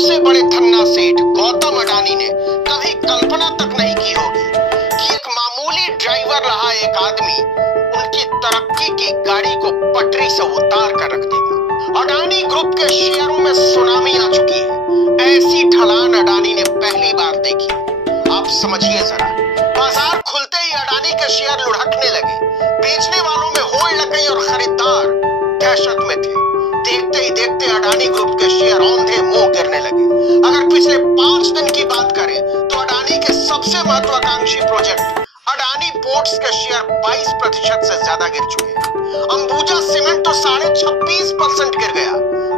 सबसे बड़े धन्ना सेठ गौतम अडानी ने कभी कल्पना तक नहीं की होगी कि एक मामूली ड्राइवर रहा एक आदमी उनकी तरक्की की गाड़ी को पटरी से उतार कर रख देगा। अडानी ग्रुप के शेयरों में सुनामी आ चुकी है। ऐसी ढलान अडानी ने पहली बार देखी। आप समझिए जरा, बाजार खुलते ही अडानी के शेयर लुढ़कने लगे। बेचने वालों में होड़ लग गई और खरीदार दहशत में थे। देखते ही देखते अडानी ग्रुप के शेयर औंधे मुंह गिरने लगे। अगर पिछले 5 दिन की बात करें तो अडानी के सबसे महत्वाकांक्षी प्रोजेक्ट अडानी पोर्ट्स के शेयर 22% से ज्यादा गिर चुके हैं। अंबुजा सीमेंट तो 26.5% गिर गया।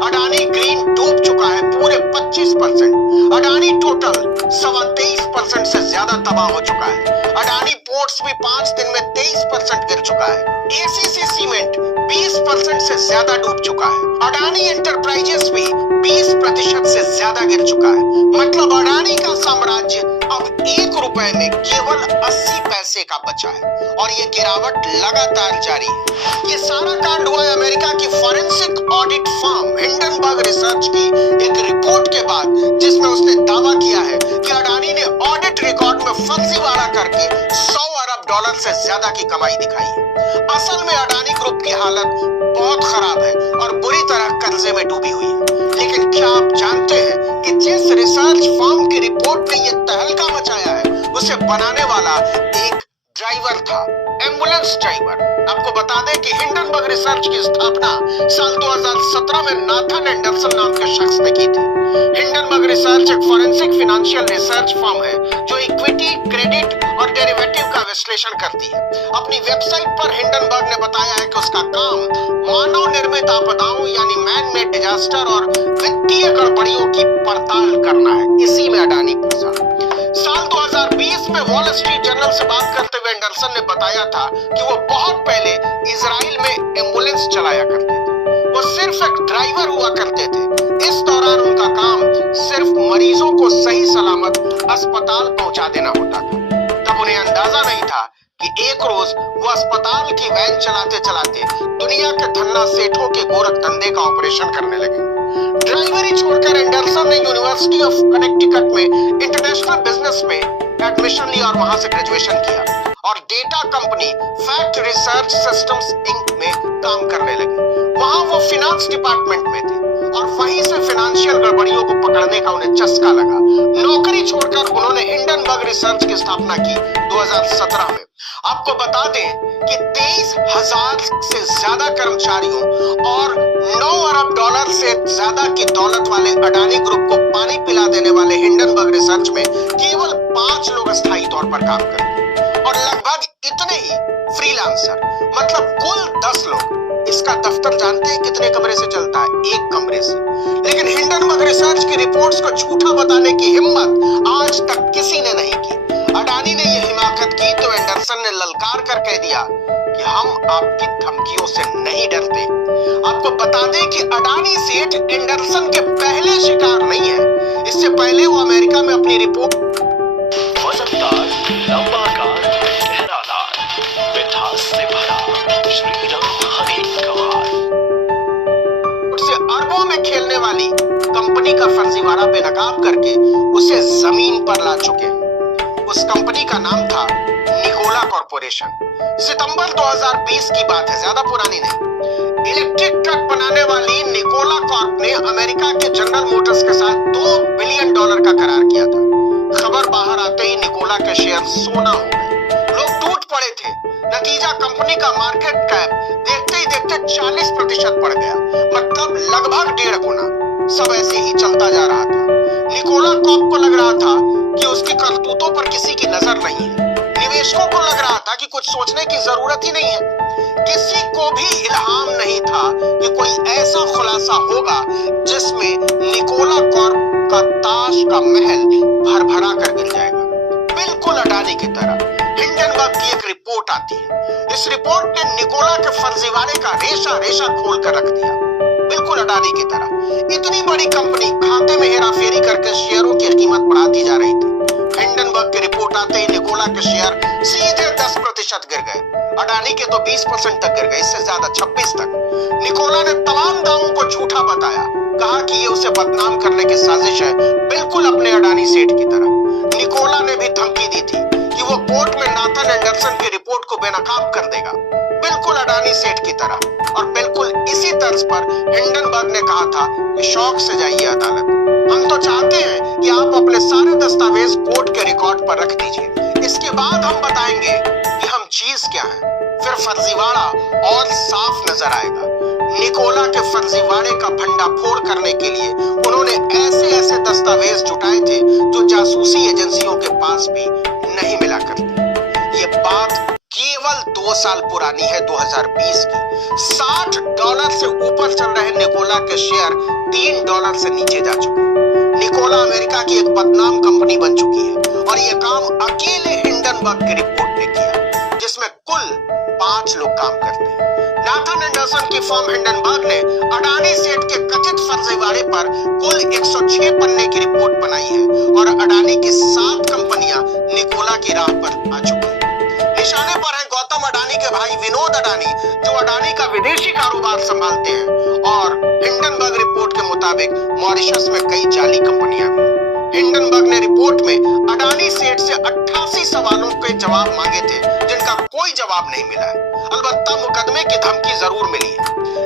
अडानी ग्रीन डूब चुका है पूरे 25%। अडानी टोटल 23.25% से ज्यादा तबाह हो चुका है। अडानी पोर्ट्स भी 5 दिन में 23% गिर चुका है। एसीसी सीमेंट 20% से ज्यादा डूब चुका है। अडानी एंटरप्राइजेस भी 20% से ज्यादा गिर चुका है। मतलब अडानी का साम्राज्य अब 1 रुपए में केवल 80 पैसे का बचा है और ये गिरावट लगातार जारी है। ये सारा कांड हुआ है अमेरिका की forensic audit firm Hindenburg research की एक रिपोर्ट के बाद, जिसमें उसने दावा किया है कि अडानी ने ऑडिट रिकॉर्ड में फर्जीवाड़ा करके $100 अरब से ज्यादा की कमाई दिखाई है। असल में अडानी ग्रुप की हालत बहुत खराब है और बुरी तरह कर्जे में डूबी हुई है। लेकिन क्या आप जानते हैं कि जिस रिसर्च फर्म की रिपोर्ट ने यह तहलका मचाया है, उसे बनाने वाला एक ड्राइवर था, एम्बुलेंस ड्राइवर। आपको बता दें कि हिंडनबर्ग रिसर्च की स्थापना साल 2017 में नाथन एंडरसन नाम के शख्स ने की थी। हिंडनबर्ग रिसर्च एक फॉरेंसिक फाइनेंशियल रिसर्च फर्म है जो इक्विटी, क्रेडिट और डेरिवेटिव का विश्लेषण करती है। अपनी वेबसाइट पर हिंडनबर्ग ने बताया है कि उसका काम मानव निर्मित आपदाओं यानी मैन मेड डिजास्टर और वित्तीय गड़बड़ियों की पड़ताल करना है। इसी में अडानी फंसा। साल 2020 में वॉल स्ट्रीट जर्नल से बात करते हुए एंडरसन ने बताया था कि वो बहुत पहले इजराइल में एम्बुलेंस चलाया करते थे। वो सिर्फ एक ड्राइवर हुआ करते थे। इस दौरान उनका काम सिर्फ मरीजों को सही सलामत अस्पताल पहुंचा देना होता था। तब उन्हें अंदाजा नहीं था कि एक रोज वो अस्पताल की वैन चलाते चलाते दुनिया के धन्ना सेठों के गोरख धंधे का ऑपरेशन करने लगे। ड्राइवरी छोड़कर एंडरसन ने यूनिवर्सिटी ऑफ कनेक्टिकट में इंटरनेशनल बिजनेस में एडमिशन लिया और वहां से ग्रेजुएशन किया और data company Fact Research Systems Inc में काम करने लगे। वहां वो फाइनेंस डिपार्टमेंट में थे और वहीं से फाइनेंशियल गड़बड़ियों को पकड़ने का उन्हें चस्का लगा। नौकरी छोड़कर उन्होंने हिंडनबर्ग रिसर्च की स्थापना की 2017 में। आपको बता दें कि 23,000 से ज्यादा कर्मचारियों और $9 अरब से ज्यादा की दौलत वाले अडानी ग्रुप को पानी पिला देने वाले हिंडनबर्ग रिसर्च में केवल 5 लोग अस्थायी तौर पर काम करते हैं और लगभग इतने ही फ्रीलांसर, मतलब कुल 10 लोग। इसका दफ्तर जानते हैं कितने कमरे से चलता है? 1 कमरे से। लेकिन हिंडनबर्ग रिसर्च की रिपोर्ट्स को झूठा बताने की हिम्मत आज तक किसी ने नहीं की। अडानी ने यह हिमाकत की तो एंडरसन ने ललकार कर कह दिया कि हम आपकी धमकियों से नहीं डरते। आपको बता दें कि अडानी सेठ एंडरसन के पहले शिकार नहीं है। इससे पहले वो अमेरिका में अपनी रिपोर्ट वजनदार, लंबा कान, गहरा लाल, मिठास से भरा श्रीरंग हनी कमाल से अरबों में खेलने वाली कंपनी का फर्जीवाड़ा बेनकाब करके उसे जमीन पर ला चुके हैं। उस कंपनी का नाम था निकोला कॉर्पोरेशन। सितंबर 2020 की बात है, ज्यादा पुरानी नहीं। इलेक्ट्रिक ट्रक बनाने वाली निकोला कॉर्प ने अमेरिका के जनरल मोटर्स के साथ $2 बिलियन का करार किया था। खबर बाहर आते ही निकोला के शेयर सोना हो गए। लोग टूट पड़े थे। नतीजा कंपनी का मार्केट कैप देखते ही देखते 40% बढ़ गया, मतलब लगभग 1.5 गुना। सब ऐसे ही चलता जा रहा था। निकोला कॉर्प को लग रहा था कि उसकी करतूतों पर किसी की नजर नहीं है। निवेशकों को लग रहा था कि कुछ सोचने की जरूरत ही नहीं है। किसी को भी इल्हाम नहीं था कि कोई ऐसा खुलासा होगा जिसमें निकोला कॉर्प का ताश का महल भरभरा कर गिर जाएगा। बिल्कुल अडानी की तरह हिंडनबर्ग की एक रिपोर्ट आती है। इस रिपोर्ट ने निकोला के फर्जीवाड़े का रेशा रेशा खोल कर रख दिया, बिल्कुल अडानी की तरह। इतनी बड़ी कंपनी खाते में हेराफेरी करके शेयरों की कीमत बढ़ाती जा रही थी। हिंडनबर्ग की रिपोर्ट आते ही निकोला के शेयर सीधे 10% गिर गए। अडानी के तो 20% तक गिर गए, इससे ज्यादा 26 तक। निकोला ने तमाम दावों को झूठा बताया। कहा कि ये उसे बदनाम करने की साजिश है, बिल्कुल अपने अडानी सेठ की तरह। निकोला ने भी धमकी दी थी कि वो कोर्ट में नाथन एंडरसन की रिपोर्ट को बेनकाब कर देगा, बिल्कुल अडानी सेठ की तरह। और बिल्कुल इसी तर्ज पर हिंडनबर्ग ने कहा था कि शौक से जाइए अदालत, हम तो चाहते हैं कि आप अपने सारे दस्तावेज कोर्ट के रिकॉर्ड पर रख दीजिए, इसके बाद हम बताएंगे कि हम चीज क्या है, फिर फर्जीवाड़ा और साफ नजर आएगा। निकोला के फर्जीवाड़े का भंडाफोड़ करने के लिए उन्होंने ऐसे ऐसे दस्तावेज जुटाए थे जो जासूसी एजेंसियों के पास भी नहीं मिला करते। ये बात केवल 2 साल पुरानी है, 2020 की। $60 से ऊपर चल रहे निकोला के शेयर $3 से नीचे जा चुके हैं। निकोला अमेरिका की एक बदनाम कंपनी बन चुकी है और यह काम अकेले हिंडनबर्ग की रिपोर्ट ने किया, जिसमें कुल 5 लोग काम करते हैं। नाथन एंडरसन की फर्म हिंडनबर्ग ने अडानी सेठ के कथित फर्जीवाड़े पर कुल 106 पन्ने की रिपोर्ट बनाई है और अडानी की 7 कंपनियां निकोला की राह पर आ चुकी हैं। निशाने पर है गौतम अडानी के भाई विनोद अडानी, जो अडानी का विदेशी कारोबार संभालते हैं, और हिंडनबर्ग रिपोर्ट के मुताबिक मॉरिशस में कई जाली कंपनियां भी। हिंडनबर्ग ने रिपोर्ट में अडानी सेठ से 88 सवालों के जवाब मांगे थे, जिनका कोई जवाब नहीं मिला है। अलबत्ता मुकदमे की धमकी जरूर मिली है।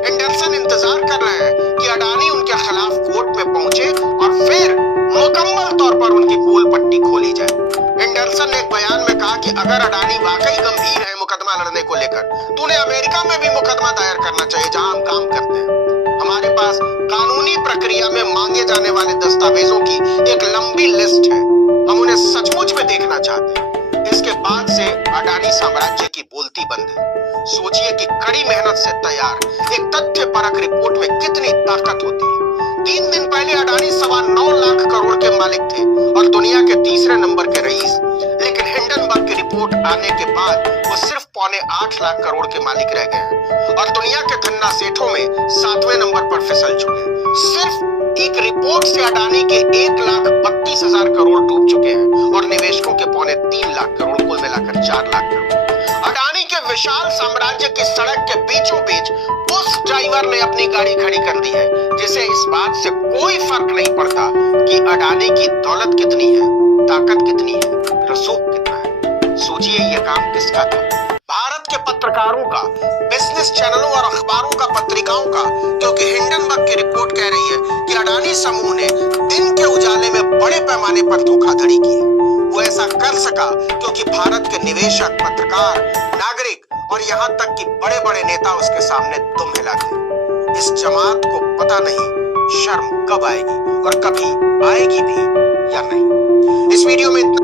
एंडरसन इंतजार कर रहे हैं कि अडानी उनके खिलाफ कोर्ट में पहुंचे और फिर मुकम्मल तौर पर उनकी पोल पट्टी खोली जाए। एंडरसन ने एक बयान में कहा कि अगर अडानी वाकई गंभीर है मुकदमा लड़ने को लेकर, तो उन्हें अमेरिका में भी मुकदमा दायर करना चाहिए, जहां हम काम करते हैं। हमारे पास कानूनी प्रक्रिया में मांगे जाने वाले दस्तावेजों की एक लंबी लिस्ट है, हम उन्हें सचमुच में देखना चाहते हैं। इसके बाद से अडानी साम्राज्य की बोलती बंद है। सोचिए कि कड़ी मेहनत से तैयार एक तथ्यपरक रिपोर्ट में कितनी ताकत होती है। 3 दिन पहले अडानी 9.25 लाख करोड़ के मालिक थे और दुनिया के तीसरे नंबर के रईस, लेकिन हिंडनबर्ग की रिपोर्ट आने के बाद वो सिर्फ 7.25 लाख करोड़ के मालिक रह गए हैं और दुनिया के धन्ना सेठों में 7वें नंबर पर फिसल चुके हैं। सिर्फ एक रिपोर्ट से अडानी के 1,32,000 करोड़ डूब चुके हैं और निवेशकों के 3.25 लाख करोड़, कुल मिलाकर 4 लाख करोड़। अडानी के विशाल साम्राज्य की सड़क के बीचों बीच उस ड्राइवर ने अपनी गाड़ी खड़ी कर दी है, जिसे इस बात से कोई फर्क नहीं पड़ता कि अडानी की दौलत कितनी है, ताकत कितनी है, रसूख कितना है। सोचिए ये काम किसका था? भारत के पत्रकारों का, बिजनेस चैनलों और अखबारों का, पत्रिकाओं का, क्योंकि हिंडनबर्ग की रिपोर्ट कह रही है कि अडानी समूह ने दिन के उजाले में बड़े पैमाने पर धोखाधड़ी की है। वो ऐसा कर सका क्योंकि भारत के निवेशक, पत्रकार, नागरिक और यहाँ तक कि बड़े बड़े नेता उसके सामने दुम हिलाते। इस जमात को पता नहीं शर्म कब आएगी और कभी आएगी भी या नहीं। इस वीडियो में